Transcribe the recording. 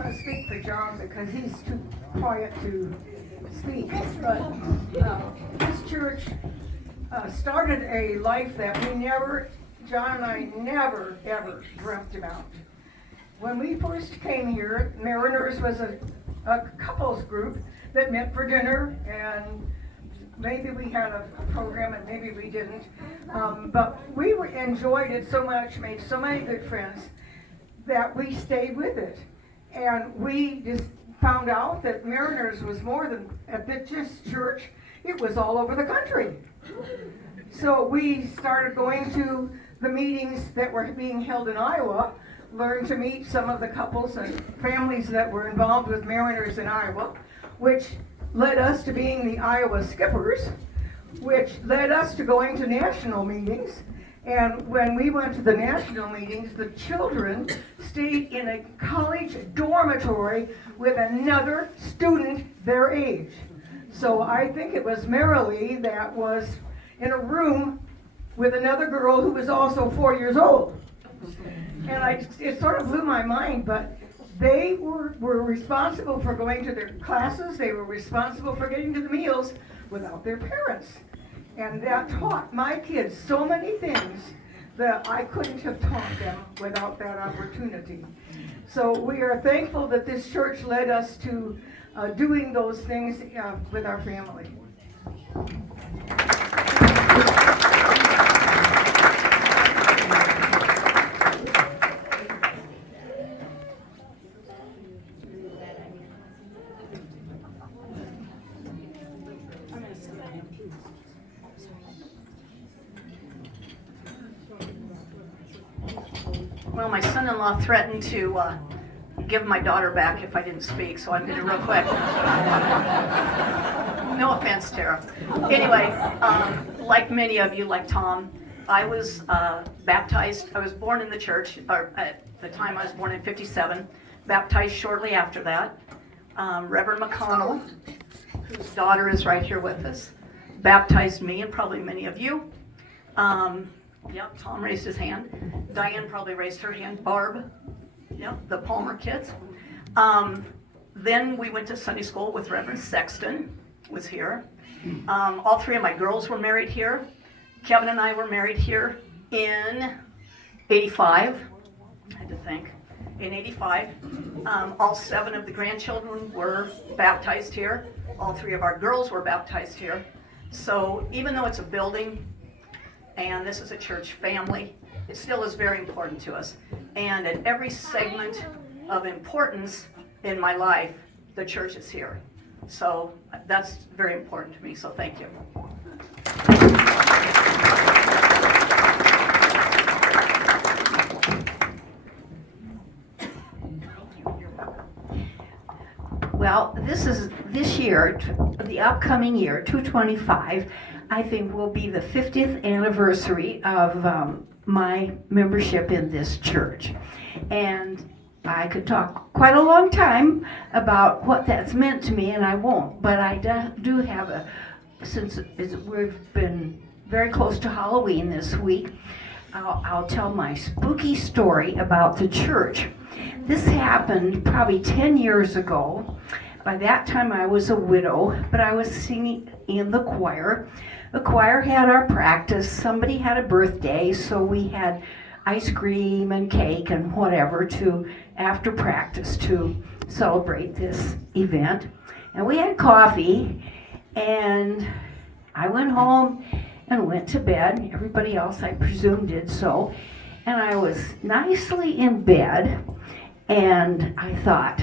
want to speak for John because he's too quiet to speak. But this church started a life that John and I never, ever dreamt about. When we first came here, Mariners was a couples group that met for dinner, and maybe we had a program and maybe we didn't. But we enjoyed it so much, made so many good friends, that we stayed with it. And we just found out that Mariners was more than at this church, it was all over the country. So we started going to the meetings that were being held in Iowa, learned to meet some of the couples and families that were involved with Mariners in Iowa, which led us to being the Iowa Skippers, which led us to going to national meetings. And when we went to the national meetings, the children stayed in a college dormitory with another student their age. So I think it was Marilee that was in a room with another girl who was also 4 years old. And it sort of blew my mind, but they were responsible for going to their classes, they were responsible for getting to the meals without their parents. And that taught my kids so many things that I couldn't have taught them without that opportunity. So we are thankful that this church led us to doing those things with our family. Well, my son-in-law threatened to give my daughter back if I didn't speak, so I'm going to real quick. No offense, Tara. Anyway, like many of you, like Tom, I was baptized. I was born in the church, or at the time I was born in 57, baptized shortly after that. Reverend McConnell, whose daughter is right here with us, baptized me and probably many of you. Yep, Tom raised his hand. Diane probably raised her hand. Barb, yep, the Palmer kids. Then we went to Sunday school with Reverend Sexton, was here. All three of my girls were married here. Kevin and I were married here in 85, I had to think, in 85. All 7 of the grandchildren were baptized here. All 3 of our girls were baptized here. So even though it's a building, and this is a church family, it still is very important to us. And at every segment of importance in my life, the church is here. So that's very important to me, so thank you. Well, this year, the upcoming year, 225, I think will be the 50th anniversary of my membership in this church. And I could talk quite a long time about what that's meant to me, and I won't. But I do have since we've been very close to Halloween this week, I'll tell my spooky story about the church. This happened probably 10 years ago. By that time I was a widow, but I was singing in the choir. The choir had our practice. Somebody had a birthday, so we had ice cream and cake and whatever after practice to celebrate this event. And we had coffee, and I went home and went to bed. Everybody else, I presume, did so. And I was nicely in bed, and I thought,